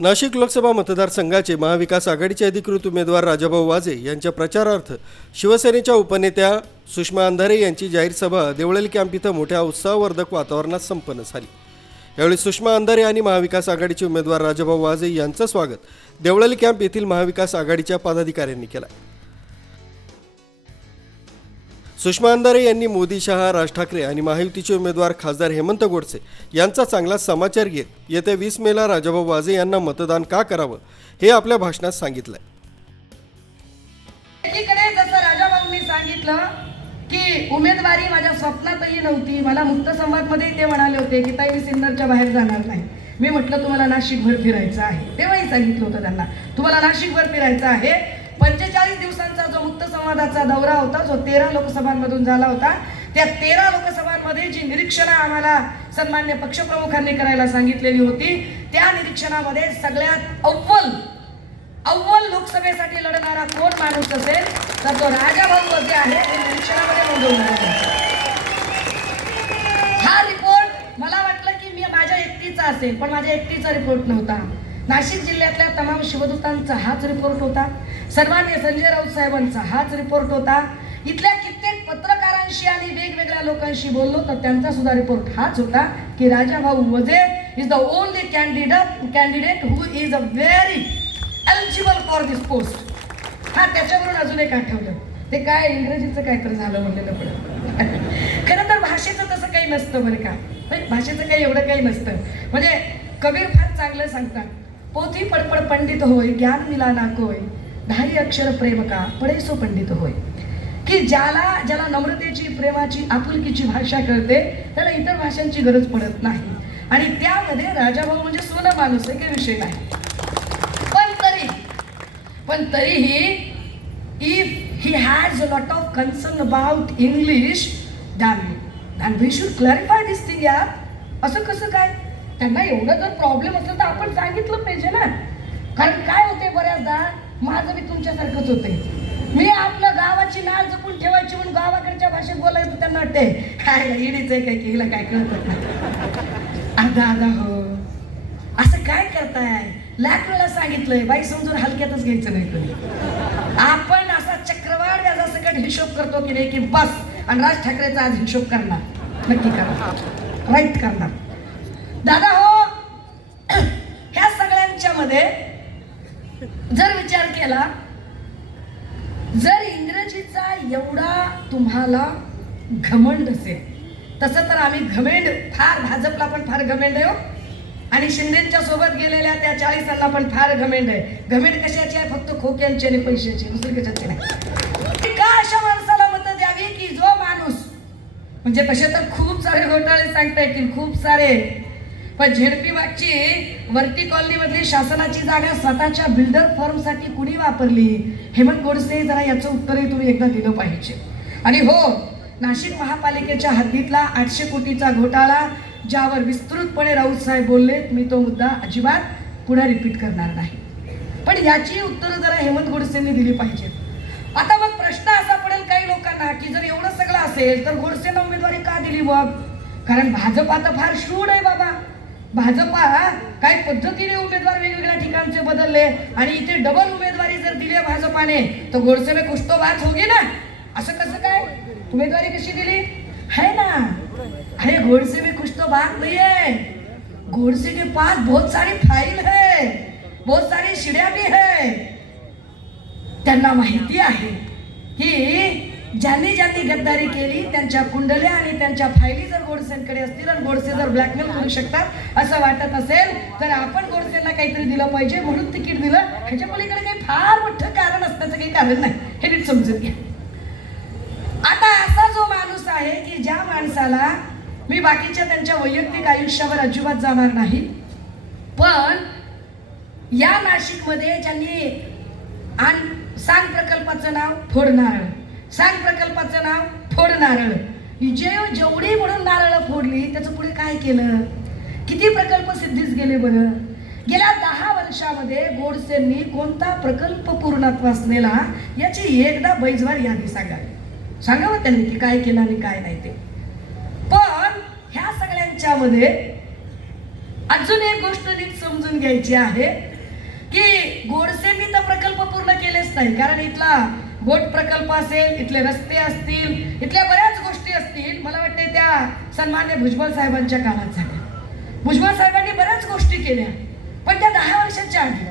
नाशिक लोकसभा मतदारसंघाचे महाविकास आघाडीचे अधिकृत उमेदवार राजाभाऊ वाजे यांच्या प्रचारार्थ शिवसेनेच्या उपनेत्या सुषमा अंधारे यांची जाहीर सभा देवळेल कॅम्प इथं मोठ्या उत्साहवर्धक वातावरणात संपन्न झाली. यावेळी सुषमा अंधारे आणि महाविकास आघाडीचे उमेदवार राजाभाऊ वाजे यांचं स्वागत देवळेल कॅम्प येथील महाविकास आघाडीच्या पदाधिकाऱ्यांनी केलं. सुषमा अंधारे यांनी मोदी शहा राज ठाकरे आणि महायुतीचे उमेदवार खासदार हेमंत गोडसे यांचा चांगला समाचार घेत येत्या वीस मेला राजाभाऊ वाजे यांना मतदान का करावं हे आपल्या भाषणात सांगितलंय. एकीकडे जसं राजाभाऊंनी सांगितलं की उमेदवारी माझ्या स्वप्नातही नव्हती मला मुक्त संवादमध्ये ते म्हणाले होते की ताई मी सिन्नरच्या बाहेर जाणार नाही. मी म्हटलं तुम्हाला नाशिकभर फिरायचं आहे. तेव्हाही सांगितलं होतं त्यांना तुम्हाला नाशिकभर फिरायचं आहे पंचेचाळीस दिवसांचा जो मुक्त संवादाचा दौरा होता जो तेरा लोकसभांमधून झाला होता त्या तेरा लोकसभांमध्ये जी निरीक्षणं आम्हाला सन्मान्य पक्षप्रमुखांनी करायला सांगितलेली होती त्या निरीक्षणामध्ये सगळ्यात अव्वल अव्वल लोकसभेसाठी लढणारा कोण माणूस असेल तर तो राजाभाऊ वजे आहे हे निरीक्षणामध्ये नोंदवून आहे. हा रिपोर्ट मला वाटलं की मी माझ्या एकटीचा असेल पण माझ्या एकटीचा रिपोर्ट नव्हता नाशिक जिल्ह्यातल्या तमाम शिवदूतांचा हाच रिपोर्ट होता. सर्वांनी संजय राऊत साहेबांचा हाच रिपोर्ट होता. इथल्या कित्येक पत्रकारांशी आणि वेगवेगळ्या लोकांशी बोललो तर त्यांचा सुद्धा रिपोर्ट हाच होता की Raja Bhau Waje is the only candidate candidate who is a very eligible for this post हा त्याच्यावरून अजून एक आठवलं. ते काय इंग्रजीचं काहीतरी झालं म्हणलेलं पण खरं तर भाषेचं तसं काही नसतं बरं का. भाषेचं काही एवढं काही नसतं. म्हणजे कबीर फार चांगलं सांगतात. पोथी पडपड पंडित होय ज्ञान मिला नाकोय धारी अक्षर प्रेम का पडेसो पंडित होय. की ज्याला ज्याला नम्रतेची प्रेमाची आपुलकीची भाषा कळते त्याला इतर भाषांची गरज पडत नाही. आणि त्यामध्ये राजाभाऊ म्हणजे सोनं माणूस आहे काही विषय नाही. पण तरी पण तरीही if he has a lot of concern about English than than we should clarify this thing या असं कसं काय? त्यांना एवढं जर प्रॉब्लेम असलं तर आपण सांगितलं पाहिजे ना. कारण काय होते बऱ्याचदा? माझं मी तुमच्यासारखंच होते मी आपलं गावाची नाळ जपून ठेवायची म्हणून गावाकडच्या भाषेत बोलायचं त्यांना वाटते काय इडीच आहे काय की हिला काय कळत? नाही अर्धा अर्धा हो. असं काय करताय? लाख वेळा सांगितलंय. बाई समजून हलक्यातच घ्यायचं नाही कधी. आपण असा चक्रवाढ व्याजासकट हिशोब करतो की नाही की बस आणि राज ठाकरेचा आज हिशोब करणार. नक्की करणार. राईट करणार दादा हो ह्या सगळ्यांच्या मध्ये जर विचार जर इंग्रजीचा एवढा तुम्हाला घमंड असेल तसं तर आम्ही घमेंड फार भाजपला पण फार घमेंड आहे हो. आणि शिंदेच्या सोबत गेलेल्या त्या चाळीसांना पण फार घमेंड आहे. घमेंड कशाची आहे? फक्त खोक्यांची आणि पैशाची दुसरी कशाची नाही. का अशा माणसाला मतं द्यावी की जो माणूस म्हणजे तसे तर खूप सारे घोटाळे सांगता येतील खूप सारे पण झेडपी बागची वरती कॉलनीमधली शासनाची जागा स्वतःच्या बिल्डर फर्मसाठी कुणी वापरली? हेमंत गोडसे जरा याचं उत्तरही तुम्ही एकदा दिलं पाहिजे. आणि हो नाशिक महापालिकेच्या हद्दीतला आठशे कोटीचा घोटाळा ज्यावर विस्तृतपणे राऊत साहेब बोलले मी तो मुद्दा अजिबात पुन्हा रिपीट करणार नाही. पण याची उत्तरं जरा हेमंत गोडसेंनी दिली पाहिजेत. आता मग प्रश्न असा पडेल काही लोकांना की जर एवढं सगळं असेल तर गोडसेनं उमेदवारी का दिली मग? कारण भाजप आता फार शूड आहे बाबा. भाजपा काही पद्धतीने उमेदवार वेगवेगळ्या ठिकाणचे बदलले आणि इथे डबल उमेदवारी जर दिली भाजपाने तर गोडसे में कुछ तो बात होगी ना? असं कसं काय? उमेदवारी कशी दिली? है ना? अरे घोडसे में कुछ तो बात नहीं है घोडसे के पास बहुत सारी फाइल है बहुत सारी शिड्या भी है. त्यांना माहिती आहे की ज्यांनी ज्यांनी गद्दारी केली त्यांच्या कुंडल्या आणि त्यांच्या फायली जर गोडसेंकडे असतील आणि गोडसे जर ब्लॅकमेल करू शकतात असं वाटत असेल तर आपण गोडसेंना काहीतरी दिलं पाहिजे म्हणून तिकीट दिलं. ह्याच्या पलीकडे काही फार मोठं कारण असण्याचं काही कारण नाही. हे नीट समजून घ्या. आता असा जो माणूस आहे की ज्या माणसाला मी बाकीच्या त्यांच्या वैयक्तिक आयुष्यावर अजिबात जाणार नाही पण या नाशिकमध्ये ज्यांनी आण सांग प्रकल्पाचं नाव फोडणार. सांग प्रकल्पाचं नाव फोड नारळ. जे जेवढी म्हणून नारळ फोडली त्याचं पुढे काय केलं? किती प्रकल्प सिद्धीच गेले बरं? गेल्या दहा वर्षामध्ये गोडसेंनी कोणता प्रकल्प पूर्णत्वास नेला याची एकदा बैजवार यादी सांगावी सांगावं त्यांनी की काय केलं आणि काय नाही ते. पण ह्या सगळ्यांच्या मध्ये अजून एक गोष्ट नीट समजून घ्यायची आहे की गोडसेंनी तर प्रकल्प पूर्ण केलेच नाही. कारण इथला बोट प्रकल्प असेल इथले रस्ते असतील इथल्या बऱ्याच गोष्टी असतील मला वाटते त्या सन्मान्य भुजबळ साहेबांच्या काळात झाल्या. भुजबळ साहेबांनी बऱ्याच गोष्टी केल्या पण त्या दहा वर्षाच्या आधी.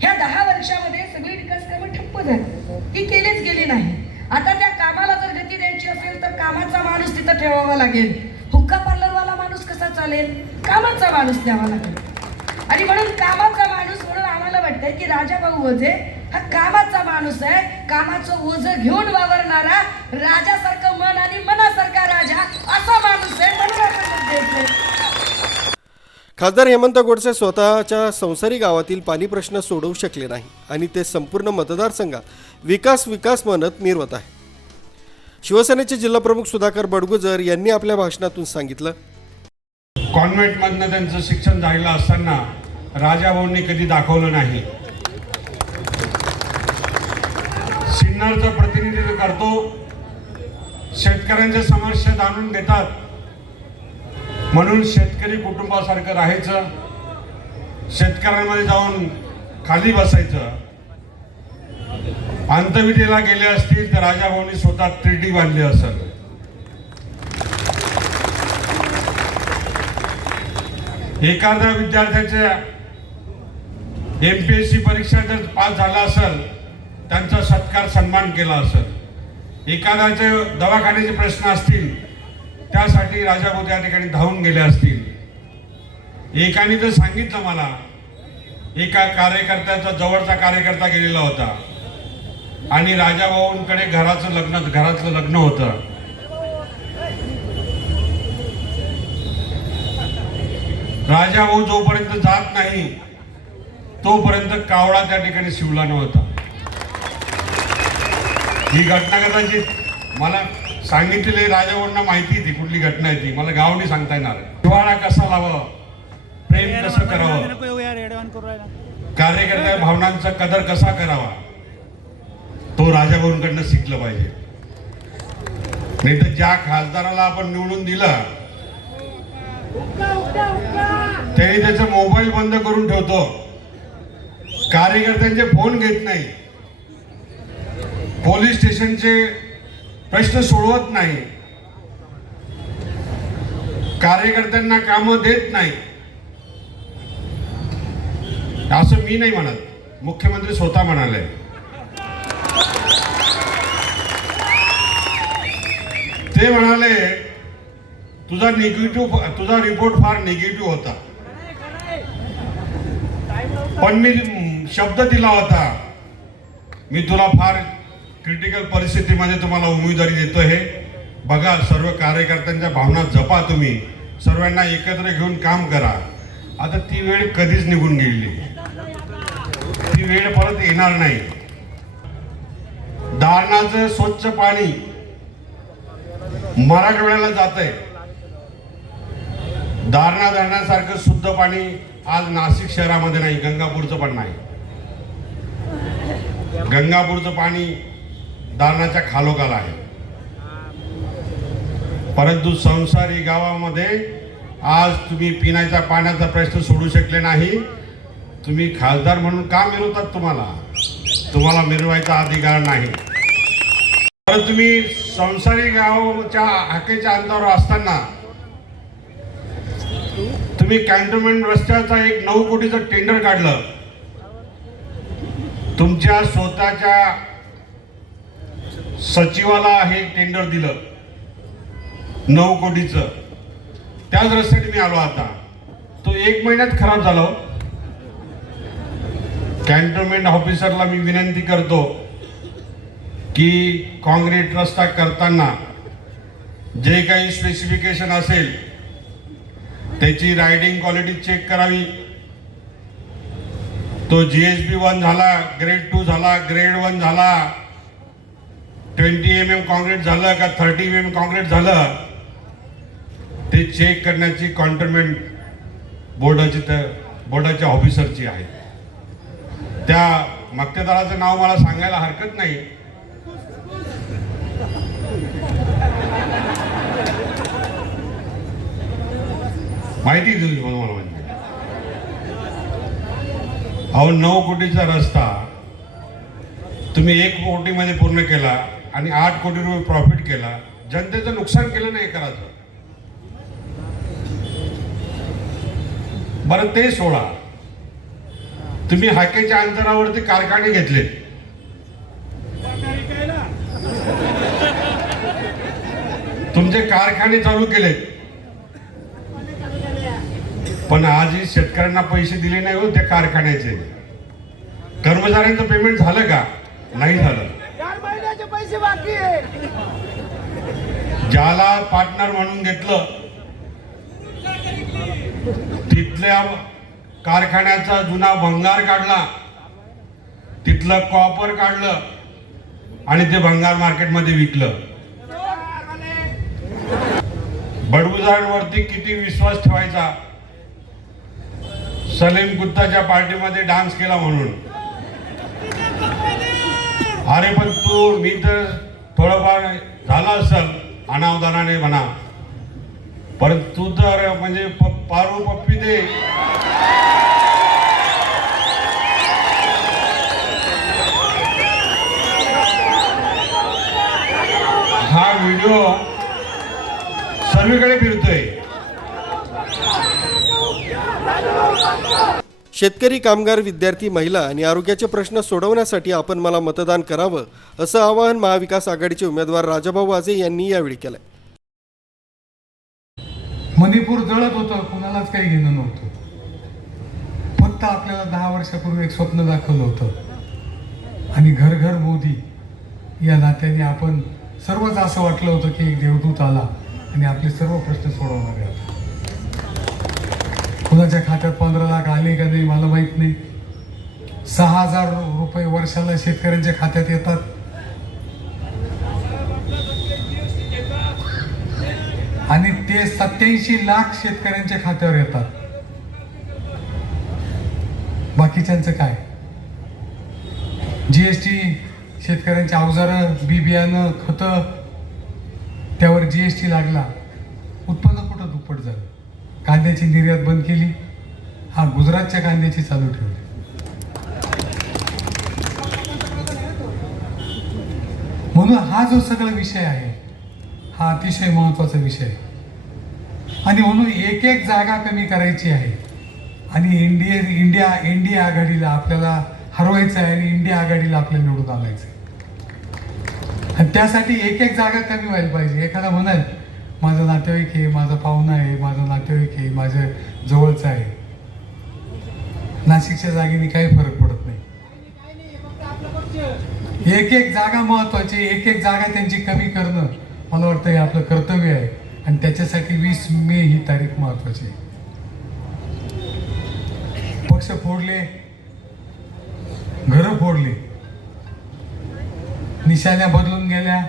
ह्या दहा वर्षामध्ये सगळी विकास कामं ठप्प झाली. ती केलीच गेली नाही. आता त्या कामाला जर गती द्यायची असेल तर कामाचा माणूस तिथं ठेवावा लागेल. हुक्का पार्लरवाला माणूस कसा चालेल? कामाचा माणूस द्यावा लागेल. आणि म्हणून कामाचा माणूस म्हणून आम्हाला वाटतंय की राजा भाऊ वजे हा कामाचा माणूस आहे. कामाचं ओझ घेऊन वावरणारा राजासारखं मन आणि मनासारखा राजा असा माणूस आहे म्हणून. खासदार हेमंत गोडसे स्वतःच्या संसारी गावातील पाणी प्रश्न सोडवू शकले नाही आणि ते संपूर्ण मतदारसंघात विकास विकास म्हणत निर्वत आहे. शिवसेनेचे जिल्हाप्रमुख सुधाकर बडगुजर यांनी आपल्या भाषणातून सांगितलं कॉन्व्हेंटमधनं त्यांचं शिक्षण झालेलं असताना राजाभाऊंनी कधी दाखवलं नाही. सिन्नरचं प्रतिनिधित्व करतो. शेतकऱ्यांच्या समस्या जाणून देतात. म्हणून शेतकरी कुटुंबासारखं राहायचं. शेतकऱ्यांमध्ये जाऊन खाली बसायचं. अंतविधीला गेले असतील तर राजाभाऊंनी स्वतः त्रिडी बांधली असेल. एखाद्या विद्यार्थ्याच्या एम पी एस सी परीक्षा जर पास झाला असेल त्यांचा सत्कार सन्मान केला असत एखाद्याचे दवाखान्याचे प्रश्न असतील त्यासाठी राजाभाऊ त्या ठिकाणी धावून गेले असतील. एकाने तर सांगितलं मला एका कार्यकर्त्याचा जवळचा कार्यकर्ता गेलेला होता. आणि राजाभाऊंकडे घराचं लग्न घरातलं लग्न होतं. राजाभाऊ जोपर्यंत जात नाही तोपर्यंत कावळा त्या ठिकाणी शिवला नव्हता. ही घटना कदाचित मला सांगितलेली राजाभाऊंना माहिती ती कुठली घटना आहे ती. मला गावनी सांगता येणार हिवाळा कसा लावावं? प्रेम कसं करावं? कार्यकर्त्या भावनांचा कदर कसा करावा? तो राजाभाऊंकडनं शिकलं पाहिजे. नाही तर ज्या खासदाराला आपण निवडून दिला त्याने त्याचा मोबाईल बंद करून ठेवतो. कार्यकर्त्यांचे फोन घेत नाही. पोलीस स्टेशनचे प्रश्न सोडवत नाही. कार्यकर्त्यांना कामं देत नाही. असं मी नाही म्हणत. मुख्यमंत्री स्वतः म्हणाले. ते म्हणाले तुझा निगेटिव्ह तुझा रिपोर्ट फार निगेटिव्ह होता. पण मी शब्द दिला होता. मी तुला फार क्रिटिकल परिस्थितीमध्ये तुम्हाला उमेदवारी देतो हे. बघा सर्व कार्यकर्त्यांच्या भावना जपा तुम्ही. सर्वांना एकत्र घेऊन काम करा. आता ती वेळ कधीच निघून गेली ती वेळ परत येणार नाही. दारणाचं स्वच्छ पाणी मराठवाड्याला जात आहे दारणा धरणासारखं शुद्ध पाणी आज नाशिक शहरामध्ये नाही गंगापूरचं पण नाही. गंगापूरचं पाणी दारणाच्या खालोखाल आहे. परंतु संसारी गावामध्ये आज तुम्ही पिण्याच्या पाण्याचा प्रश्न सोडू शकले नाही. तुम्ही खासदार म्हणून का मिरवतात तुम्हाला? तुम्हाला मिरवायचा अधिकार नाही. परंतु तुम्ही संसारी गावाच्या हाकेच्या अंतरावर असताना तुम्ही कॅन्टोन्मेंट रस्त्याचा एक नऊ कोटीचं टेंडर काढलं. तुमच्या स्वतःच्या सचिवाला हे टेंडर दिलं. नऊ कोटीचं. त्याच रस्त्याने मी आलो आता. तो एक महिन्यात खराब झाला हो. कॅन्टोनमेंट ऑफिसरला मी विनंती करतो की कॉन्क्रीट रस्ता करताना जे काही स्पेसिफिकेशन असेल त्याची रायडिंग क्वालिटी चेक करावी. तो जी एस बी वन झाला ग्रेड टू झाला ग्रेड वन झाला. ट्वेंटी एम एम कॉन्क्रीट झालं का थर्टी एम एम कॉन्क्रीट झालं ते चेक करण्याची कॉन्टरमेंट बोर्डाची तर बोर्डाच्या ऑफिसरची आहे. त्या मक्तेदाराचं नाव मला सांगायला हरकत नाही. माहिती देऊ तुम्हाला म्हणजे. अहो नऊ कोटीचा रस्ता तुम्ही एक कोटीमध्ये पूर्ण केला. आणि आठ कोटी रुपये प्रॉफिट केला. जनतेचं नुकसान केलं नाही करायचं. बरं ते सोडा. तुम्ही हाकेच्या अंतरावरती कारखाने घेतले. तुमचे कारखाने चालू केलेत पण आजही शेतकऱ्यांना पैसे दिले नाही हो त्या कारखान्याचे. कर्मचाऱ्यांचं पेमेंट झालं का? नाही झालं. चार पैसे बाकी आहे. ज्याला पार्टनर म्हणून घेतलं तिथल्या कारखान्याचा जुना भंगार काढला तिथलं कॉपर काढलं आणि ते भंगार मार्केटमध्ये विकलं. बडबुजांवरती किती विश्वास ठेवायचा? सलीम गुत्ताच्या पार्टीमध्ये डान्स केला म्हणून. अरे पण तू मी तर थोडंफार झाला असेल अनावधानाने म्हणा. पण तू तर म्हणजे पारू पप्पी दे हा व्हिडिओ सर्वीकडे फिरतोय. शेतकरी कामगार विद्यार्थी महिला आणि आरोग्याचे प्रश्न सोडवण्यासाठी आपण मला मतदान करावं असं आवाहन महाविकास आघाडीचे उमेदवार राजाभाऊ वाजे यांनी यावेळी केलं मणिपूर जळत होतं कुणालाच काही घेणं नव्हतं. फक्त आपल्याला दहा वर्षापूर्वी एक स्वप्न दाखवलं होतं. आणि घर घर मोदी या नात्याने आपण सर्वच असं वाटलं होतं की एक देवदूत आला आणि आपले सर्व प्रश्न सोडवणार आहे कुणाच्या खात्यात पंधरा लाख आले का नाही मला माहीत नाही. सहा हजार रुपये वर्षाला शेतकऱ्यांच्या खात्यात येतात. आणि ते सत्याऐंशी लाख शेतकऱ्यांच्या खात्यावर येतात. बाकीच्यांचं काय? जीएसटी शेतकऱ्यांची अवजारं बी बियाणं खतं त्यावर जीएसटी लागला. उत्पन्न कांद्याची निर्यात बंद केली. हा गुजरातच्या कांद्याची चालू ठेवली. म्हणून हा जो सगळा विषय आहे हा अतिशय महत्त्वाचा विषय आहे. आणि म्हणून एक एक जागा कमी करायची आहे. आणि इंडिया इंडिया इंडिया आघाडीला आपल्याला हरवायचं आहे आणि इंडिया आघाडीला आपल्याला निवडून आणायचं आहे. आणि त्यासाठी एक एक जागा कमी व्हायला पाहिजे. एखादा म्हणाल माझं नातेवाईक आहे माझा पाहुणा आहे माझ्या आहे जवळचं आहे. नाशिकच्या जागेने काही फरक पडत नाही. एक एक जागा महत्वाची एक एक जागा त्यांची कमी करणं मला वाटतं हे आपलं कर्तव्य आहे. आणि त्याच्यासाठी वीस मे ही तारीख महत्वाची आहे. पक्ष फोडले घरं फोडली. निशाण्या बदलून गेल्या.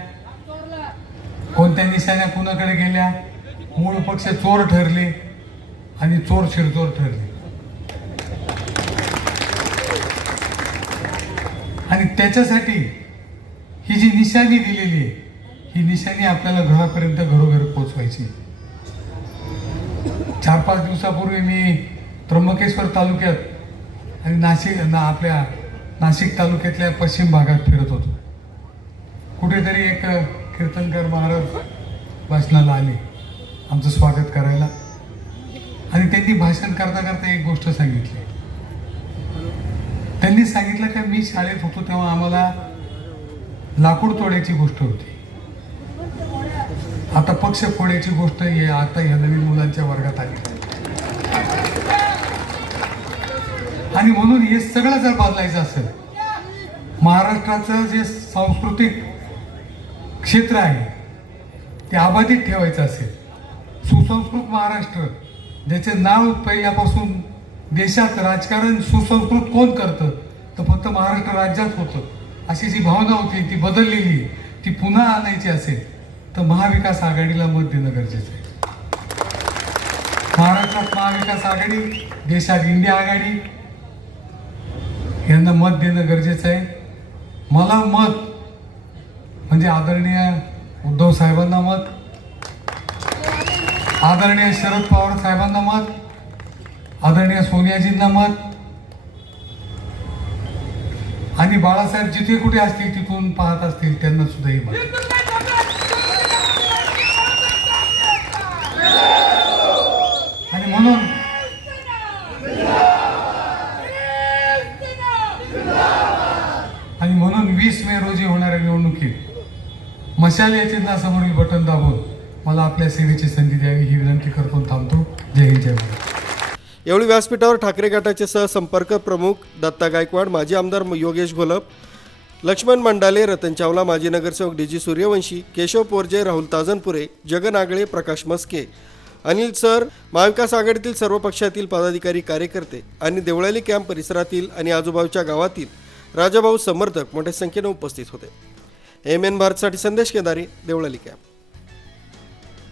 कोणत्या निशाण्या कुणाकडे गेल्या? मूळ पक्ष चोर ठरले. आणि चोर शिरचोर ठरले. आणि त्याच्यासाठी ही जी निशाणी दिलेली आहे ही निशाणी आपल्याला घरापर्यंत घरोघर पोचवायची चार पाच दिवसापूर्वी मी त्र्यंबकेश्वर तालुक्यात आणि नाशिक ना आपल्या नाशिक तालुक्यातल्या पश्चिम भागात फिरत होतो. कुठेतरी एक कीर्तनकर महाराज भाषणाला आले. आमचं स्वागत करायला. आणि त्यांनी भाषण करता करता एक गोष्ट सांगितली. त्यांनी सांगितलं की मी शाळेत होतो तेव्हा आम्हाला लाकूड तोड्याची गोष्ट होती. आता पक्ष फोड्याची गोष्ट हे आता ह्या नवीन मुलांच्या वर्गात आली. आणि म्हणून हे सगळं जर बदलायचं असेल महाराष्ट्राचं जे सांस्कृतिक क्षेत्र आहे ते अबाधित ठेवायचं असेल सुसंस्कृत महाराष्ट्र ज्याचे नाव पहिल्यापासून देशात राजकारण सुसंस्कृत कोण करतं? तर फक्त महाराष्ट्र राज्यात होतं. अशी जी भावना होती ती बदललेली ती पुन्हा आणायची असेल तर महाविकास आघाडीला मत देणं गरजेचं आहे. महाराष्ट्रात महाविकास आघाडी देशात इंडिया आघाडी यांना मत देणं गरजेचं आहे. मला मत म्हणजे आदरणीय उद्धव साहेबांना मत आदरणीय शरद पवार साहेबांना मत आदरणीय सोनियाजींना मत आणि बाळासाहेब जिथे कुठे असतील तिथून पाहत असतील त्यांना सुद्धा ही मत. आणि म्हणून आणि म्हणून वीस मे रोजी होणाऱ्या निवडणुकीत मशाल या चिन्हासमोरील बटन दाबून मला आपल्या सेवेची संधी द्यावी ही विनंती करतो थांबतो. जय हिंद जय महाराष्ट्र यावेळी व्यासपीठावर ठाकरे गटाचे सहसंपर्क प्रमुख दत्ता गायकवाड माजी आमदार योगेश घोलप लक्ष्मण मंडाले रतन चावला माजी नगरसेवक D G Suryavanshi Keshav Porje Rahul Tajanpure Jagan Agale Prakash Maske Anil sir महाविकास आघाडीतील सर्व पक्षातील पदाधिकारी कार्यकर्ते आणि देवळाली कॅम्प परिसरातील आणि आजूबाजूच्या गावातील राजाभाऊ समर्थक मोठ्या संख्येने उपस्थित होते. एम एन भारतसाठी संदेश केदारी देवळाली कॅम्प.